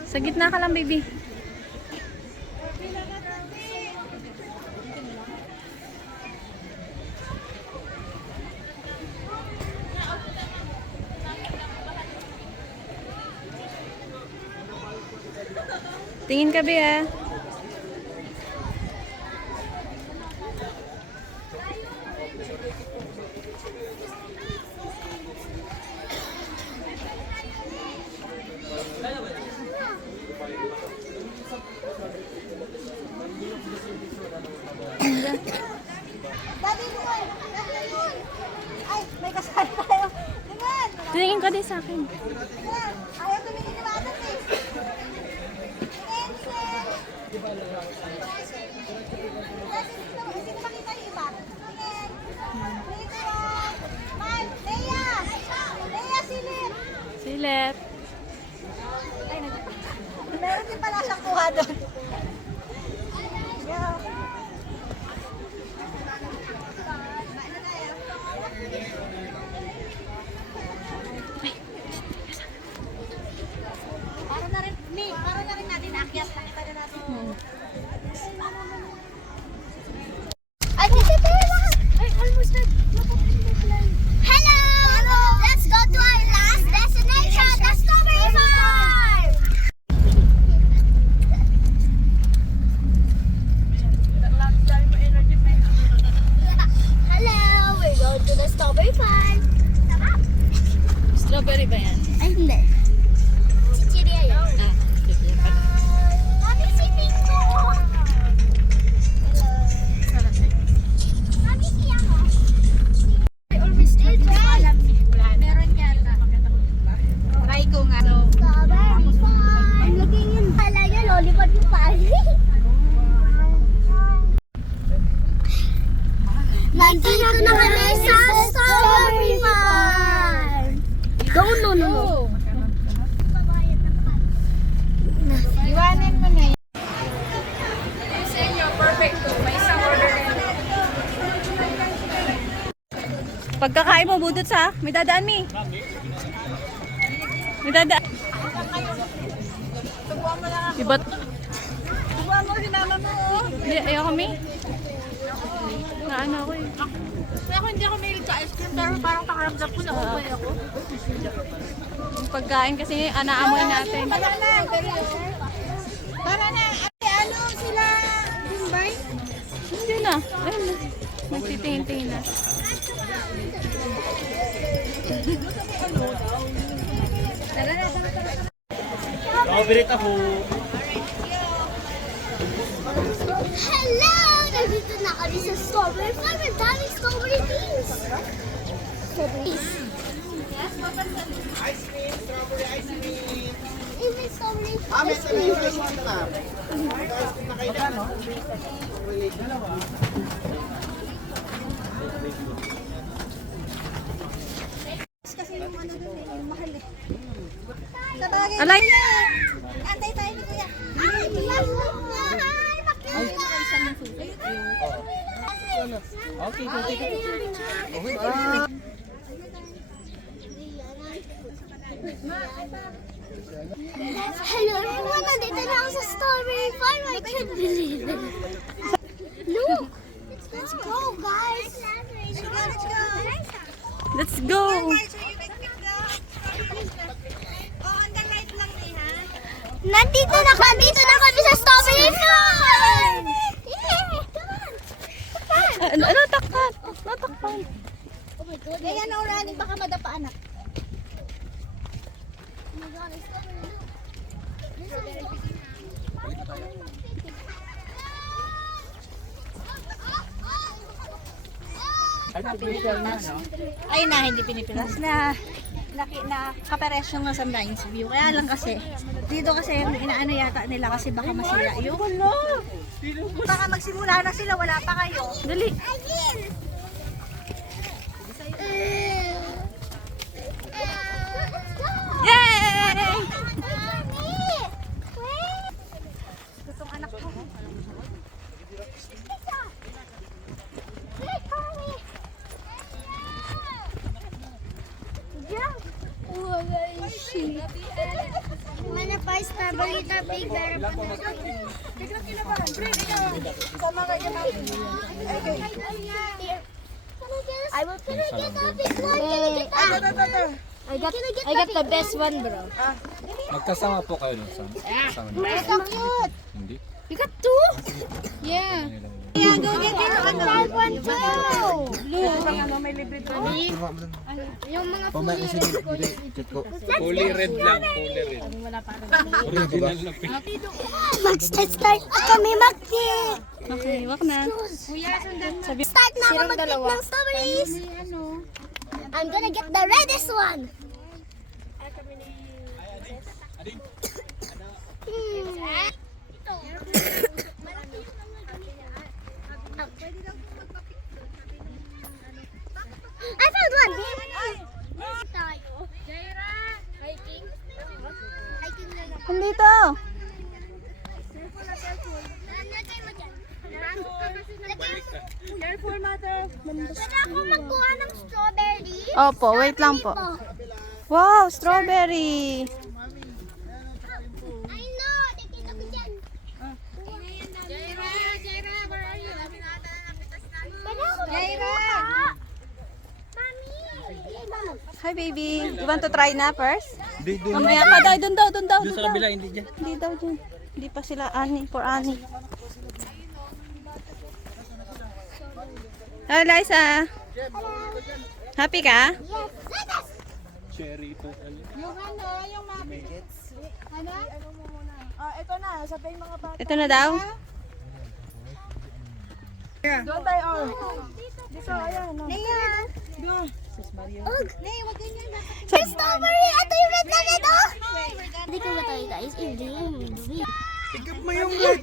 Sa gitna ka lang, baby. Tingin ka, be, ah. Ay, may kasal tayo. Tingnan! Tingin ka din sa akin. Ayaw tumingin ni Madam eh. Tingin, Sel. Sino makita yung iba? Tingin. Dito. Man, Leia! Leia, silip! Silip. Meron din pala siyang kuha doon. Yeah. Para na rin natin akyat. Nakita na natin. Ay, ay, almost done. Hello! Let's go to our last destination, the strawberry farm! Hello! We're going to the strawberry farm. Strawberry ba yan? Ay, hindi. Chichiria yun. Mami, si Pingo! Mami, siya mo. Meron yata. Try ko nga. Strawberry farm. Ang laging yun pala yun, lollipop yung pali. Nandito na kami sa strawberry farm. No. Iwanin mo na yan. Pagkakain mo, budot sa. May dadaan, mi. May dadaan. Iba. Tuwa mo, sinama mo, oh. Hindi, ayoko, mi. Naano ako eh. Kaya ako hindi ako mahilig sa ice cream, pero parang pakaramdam ko na okay ako. Yung pagkain kasi anaamoy natin. Tara na. Ate, ano sila? Bimbay? Hindi na. Ayun na. Nagtitingin-tingin na. Operate ako. Hello! Nandito na kami sa strawberry farm. Ang daming strawberry beans. Strawberries. Ice cream, strawberry ice cream. May strawberry May ice cream. fresh one na. Ice cream na kayo na. Kasi yung ano dun eh, yung mahal eh. Sa bagay, Alay! antay tayo ni Kuya. Ay, yes! Ay, makita! Okay, okay. Hello everyone! Nandito na ako sa strawberry farm. I can't believe it. Look! Let's go, guys! Let's go! Let's go! Nandito na kami sa strawberry farm! Yeah! Come on! Natakpan! Natakpan! Oh my God! Kaya naulanin, baka madapa anak. Ay na, hindi pinipilas na. Na kaperesyon nga sa Mines View. Kaya lang kasi, dito kasi inaano yata nila kasi baka masira yung. Baka magsimula na sila, wala pa kayo. Dali! Hershey. Mana pa strawberry na bigger pa na. I will can I get a big one? I got the best one, bro. Magkasama po kayo nun sa kasama niyo. So cute. Hindi. You got two? Yeah. Yeah, go get your one too. Yung mga Fully red lang, fully red. Original na pink. Mag-start kami mag-pick. Okay, wak na. Start na ako mag-pick ng strawberries. I'm gonna get the reddest one. I found one. Hiking. Hiking na lang. Nandito. Lagay mo dyan. Careful, mother. Pwede ako magkuha ng strawberry? Opo, wait lang po. Wow, strawberry. I know. Nakita ko dyan. Jaira, where are you? Pwede ako magkuha. Mami. Hi, baby. You want to try na first? Di, doon. Mamaya pa daw, dun daw. Doon sa kabila, hindi dyan. Hindi daw dyan. Hindi pa sila ani, for ani. Hello, Liza. Happy ka? Yes. Let us. Cherry ito. Yung mami. Ito na daw. Yes, strawberry. Ito yung red na red, oh. Hindi ko ba tayo, guys? Hindi. Pick up mo yung red.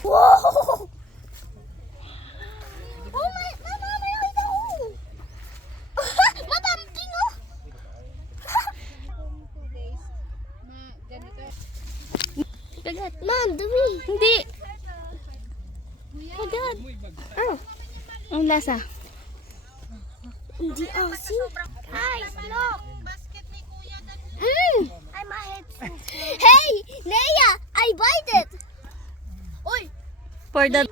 Wow! Oh my, mama, may nakita ko. Matamping, oh. Kagat. Ma'am, dumi. Hindi. Kagat. Oh. Ang lasa. Hindi, oh, see? Guys, look. I'm a head. Hey, Nea, I bite it. Oy. For the...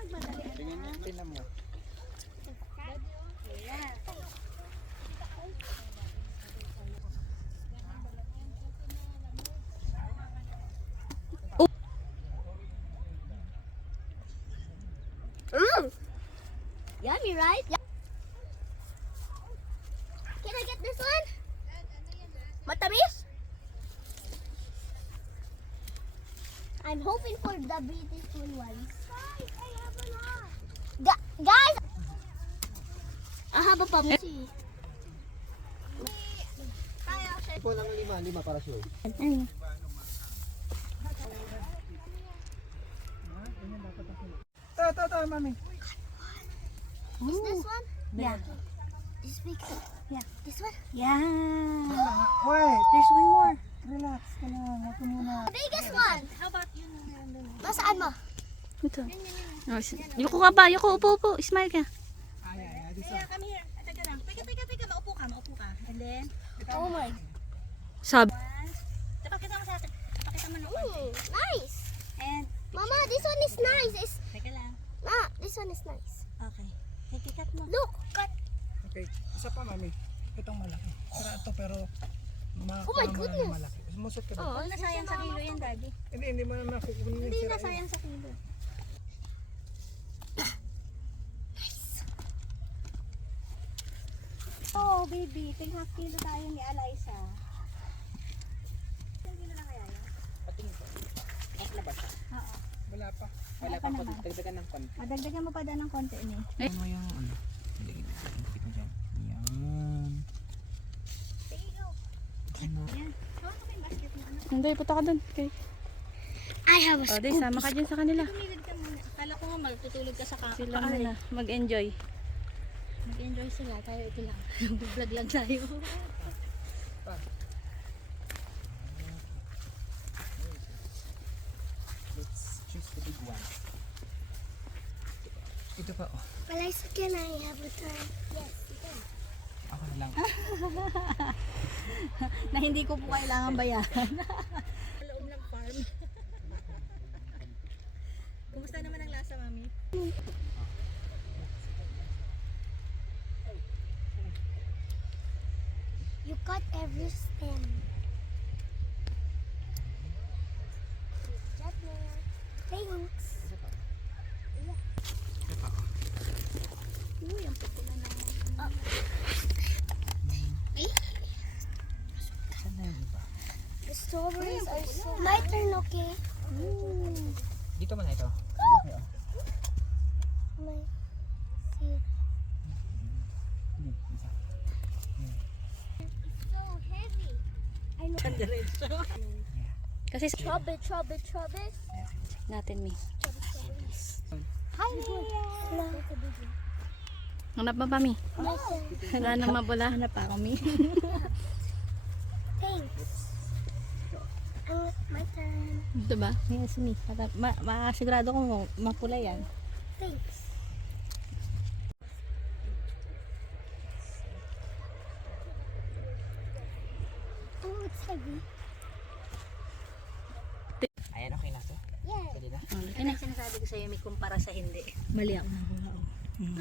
Yummy, right? Can I get this one? Matamis? I'm hoping for the beautiful ones. Guys, I have a lot. Guys! I have a pumpkin. Ito lang lima para sure. Ito, mami. Is this one? Yeah. This big? Yeah. This one? Yeah. Wait, There's one more. relax ka lang. Huwag ka muna. The biggest one. How about you? Nasaan mo? Ito. Oh, yuko ka pa. Yuko, upo. Smile ka. Yeah, come here. Teka lang. Teka. Maupo ka. And then, Oh my. Sab. pakita mo sa atin. Pakita mo ng konti. Nice. And, Mama, this one is nice. teka lang. This one is nice. Okay. Cut mo. Look, cut. Okay, isa pa mami. Itong malaki. Tara ito pero Oh my goodness. malaki. Sumusot ka Oh, Huwag nasayang sa kilo yan, Daddy. Hindi mo na nakukunin yung Hindi sira. nasayang sa kilo. Oh, baby. 3.5 kilo tayo ni Eliza. Hindi na lang kaya yan? Wala pa. Wala pa naman. Dagdagan ng konti. Madagdagan mo pa daw ng konti ni. Ano yung ano? Hindi kita dyan. Yan. Sige, go. Ano? Yan. Hawak mo yung basket mo. Ano? Hindi, punta ka dun. Okay. I have a O, di, sama ka dyan sa kanila. Tumilid ka muna. Akala ko nga magtutulog ka sa Sila muna. Mag-enjoy. Mag-enjoy sila. Tayo ito lang. Vlog lang tayo. Let's choose the big one. Ito pa oh. Eliza, can I have a try? Yes, you can. Ako na lang. Na hindi ko po kailangan bayaran. Loob ng farm. Kumusta naman ang lasa, Mami? You cut every stem. Thanks. Uy, ang putula na. The strawberries are so... My turn, okay? Dito man ito. My... See. It's so heavy. I know. Kasi Trouble. natin, Mi. Hi, Hello. Hanap mo pa, Mi? My turn. Wala nang mabula. Hanap pa ako, Mi. Thanks. My turn. Ito ba? Yes, Mi. Sigurado ko mapula yan. Thanks. Oh, it's heavy. Ayan, okay na to. Yeah. Pwede na. Yan ang sinasabi ko sa'yo, may kumpara sa hindi. Mali ako na.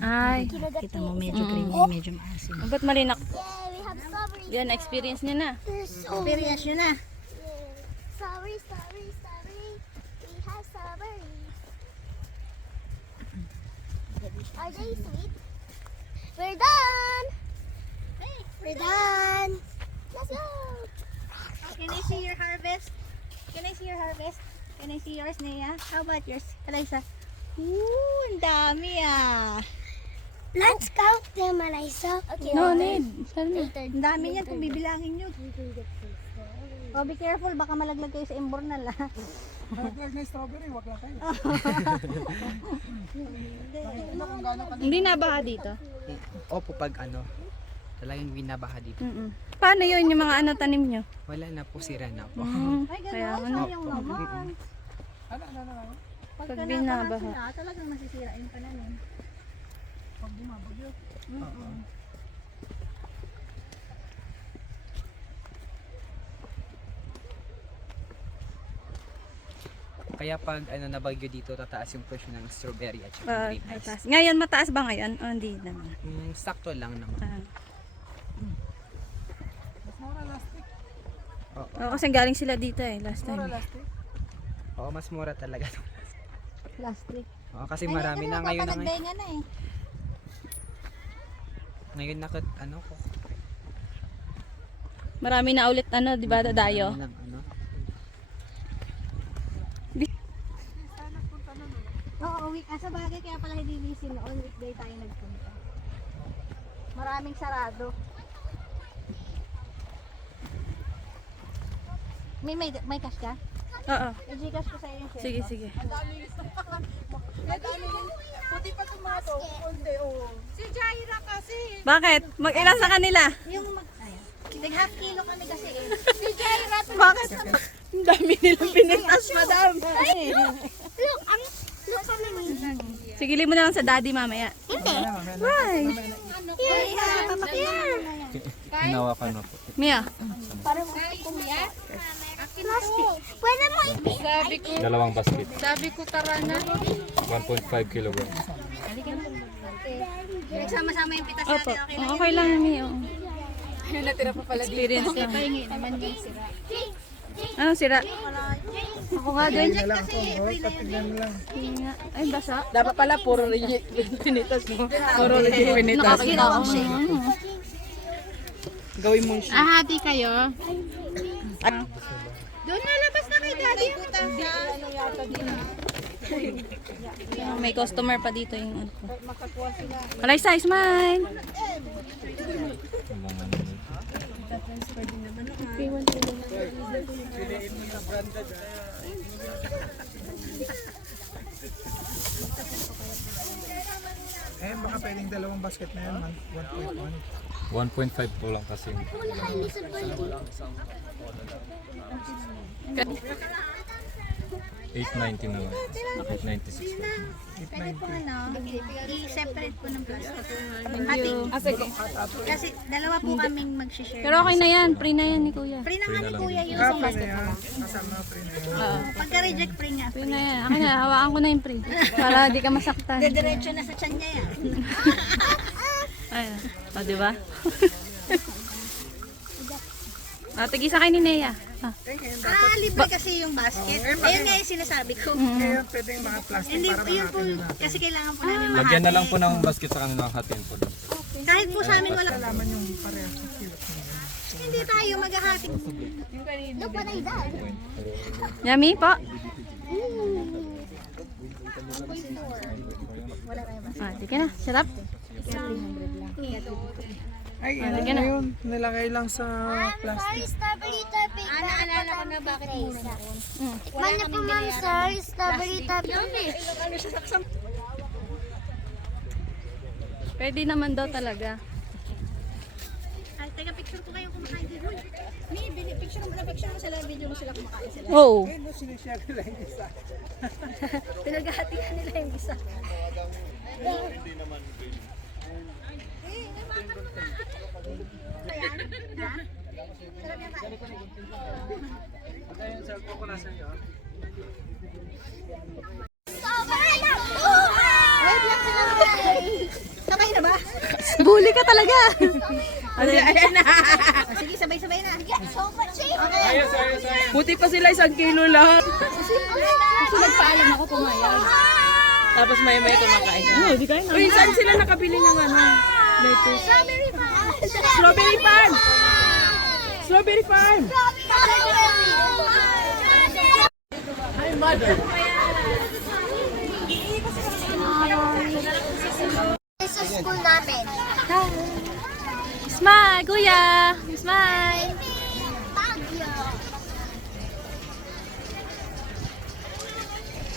Ay. Kita mo, medyo creamy, medyo maasim. Ba't malinak? Yeah, we have strawberries. Yan, experience niya na. They're so Experience nyo na. yeah. Strawberry. We have strawberries. Are they sweet? We're done. We're done. Let's go. Can I see your harvest? Can I see your harvest? Can I see yours, Nea? How about yours, Eliza? Ooh, ang dami ah. Let's count them, Eliza. Okay. No need. Sorry. Ang dami niyan kung bibilangin nyo. Oh, be careful, baka malaglag kayo sa imbornal ah. Malaglag na strawberry, wag lang kayo. Hindi nabaha dito. Opo, pag ano, talagang binabaha dito. Paano yun yung mga ano tanim nyo? Wala na po, sira na po. Ay, Kaya gano'n, ano? sayang naman. Ano? Pagka Pag nabaha binabaha. sila, talagang masisira yung pananim. Pag bumabagyo. Kaya pag ano nabagyo dito, tataas yung presyo ng strawberry at saka Ay, grapes. taas. Ngayon, mataas ba ngayon? O, hindi naman. Sakto lang naman. Ah. Oo. Kasi galing sila dito eh, last time. Oo, mas mura talaga. Plastic. Oo, kasi marami na ngayon na ngayon. Papagandbenga na eh. Ngayon na ano ko. Marami na ulit ano, di ba, dadayo? Ng, ano. Oo, sa bagay kaya pala hindi busy noon, weekday tayo nagpunta. Maraming sarado. May cash ka? Oo. I-Gcash ko sa iyo yung share. Sige, sige. Puti pa itong mga to. Kunti, oo. Bakit? Mag-ila sa kanila. Yung half kilo kami kasi eh. Bakit? Ang dami nilang pinitas, madam. Look how many. Sigilin mo na lang sa daddy mamaya. Why? Hinawakan mo po. Mia, Plastic. Pwede mo Dalawang basket. Sabi ko tara na. 1.5 kilogram. Nagsama-sama yung pitas opo. natin, okay lang. Okay lang, Mia. oo. Natira pa pala Experience lang. Pahingi naman yung sira. Anong sira? Ako nga din. Tingnan lang po. Patignan mo lang. Ay, basa. Dapat pala puro legit pinitas mo. Puro legit pinitas. Nakakita ako. Gawin mo siya. Hati kayo. Doon na labas na kay daddy. May customer pa dito yung ano ko. Eliza, smile! Eh, baka pwedeng dalawang basket na yan, 1.1. 1.5 po lang kasi. 890 na lang. 896 po. Pwede po i-separate po ng plastic. Thank you. Kasi dalawa po kaming mag-share. Pero okay na yan. Free na yan ni Kuya. Free na nga ni Kuya yung isang plastic. Oo. Pagka-reject free nga. Free na yan. Akin na, hawakan ko na yung free. Para di ka masaktan. Diretso na sa tiyan niya yan. Ayun. O, diba? Tigisa kay ni Nea. Libre kasi yung basket. Ayun nga yung sinasabi ko. Kaya pwede yung mga plastic Hindi, para yun po, makakita na. kasi kailangan po namin mahati. Lagyan na lang po ng basket sa kanila, hatiin po doon. Kahit po sa amin wala. Alaman yung parehas ng kilot mo. Hindi tayo maghahati. Look what I done. Yummy po? Di ka na. Sarap. Ay, Lagyan na. yun. Nilagay lang sa plastic. Strawberry topping. Naalala ko na bakit mura na po. Tikman niyo po, ma'am, sir. Strawberry topping. Pwede naman daw talaga. Ay, taga picture ko kayo kumakain dito. Picture mo sila, video mo sila kumakain sila. Oo. Sinishare nila yung isa. Pinaghahatian nila yung isa. Sabay na ba? Bully ka talaga. Ayan na. Sige, sabay-sabay na. So much eh. Buti pa sila 1 kilo lahat. Kasi nagpaalam ako pumayag. Tapos may kumakain. Di kayo na. Uy, saan sila nakabili ng ano? Lettuce. Strawberry farm! Strawberry farm! Sa school namin. Smile, Kuya! Smile! Baguio.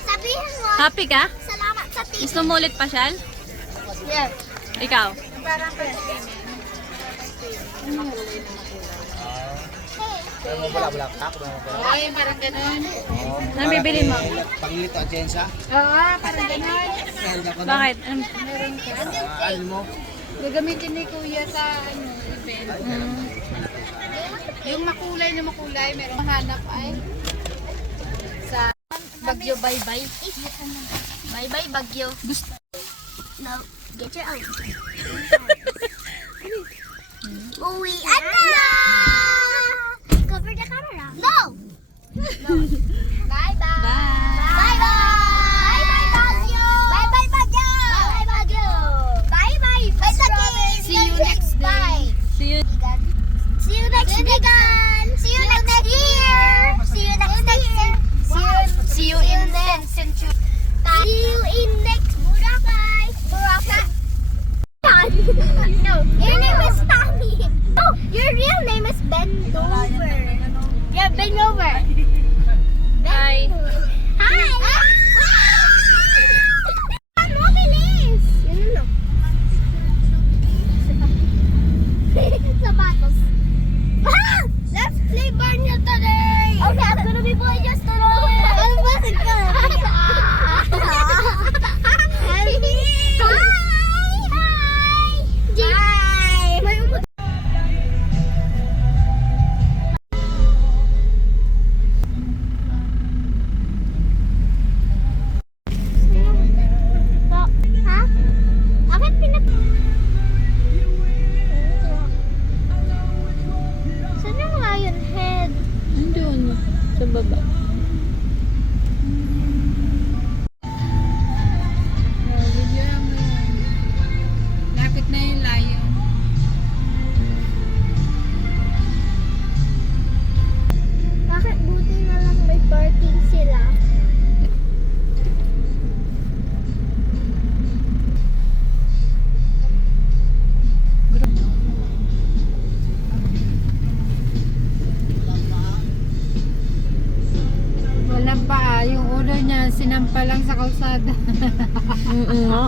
Sabihin mo, Happy ka? salamat sa teacher. Gusto mo ulit pasyal? Yeah. Ikaw? Ay, parang ganun. Ano bibili mo? Pangilito at Jensa. Oo, parang ganun. Bakit? Alin mo? Gagamitin ni Kuya sa event. Yung makulay na makulay, meron hanap ay sa Bagyo Bye-Bye. Bye-bye, Baguio. No, get your own. Uwian na! Cover the camera. No! No. Bye-bye. Bye-bye. Bye-bye, Baguio. Bye-bye, Baguio. Bye-bye, Baguio. Bye-bye, strawberry. See you next day. See you. See you next week. See you next year. See you next year. See you in next century. See you in next Boracay. Boracay. No, your name is Tommy. No, your real name is Bendover. Yeah, Bendover. Hi. Hi. Ano bilis? Yun Sapatos. Ah! Let's play Barney today. Okay, I'm gonna be playing just today. Ano ba si Hi! Hi! May umot. Ha? Bakit Saan yung lion head? Andun. Sa baba. Video lang mo yan. Lapit na yung lion. Bakit buti na lang may parking sila? Walang paa. Yung ulo niya, sinampa lang sa kalsada. nga.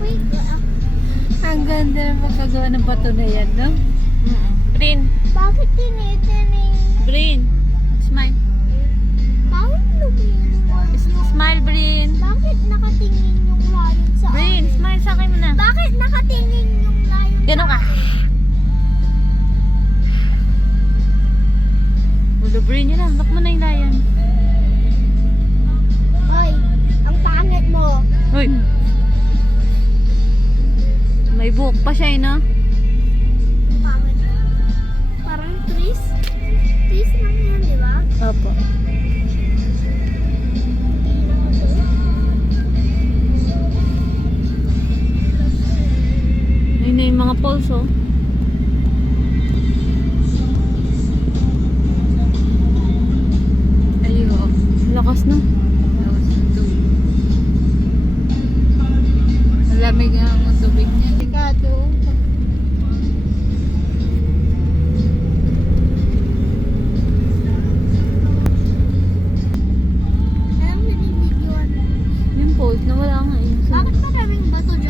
Wait, Ang ganda ng pagkagawa ng bato na yan, no? Green. bakit tinitin Green. Smile. Bakit lumilipad yung... Smile, Brin. Bakit nakatingin yung lion sa Brin, akin? smile sa akin muna. Bakit nakatingin yung lion Ganon ka. Ulo, Brin, yun na. Lock mo na yung lion. Hoy, ang pangit mo. Uy. May buhok pa siya, no? Pangit. Parang trees. Trees lang yan, di ba? Opo. Ayun na yung mga poles, oh. Ayun, oh. Lakas na. Malamig ang tubig niya. Delikado. Alam mo, nililiguan. Yung poles na wala nga eh. Bakit maraming bato dyan?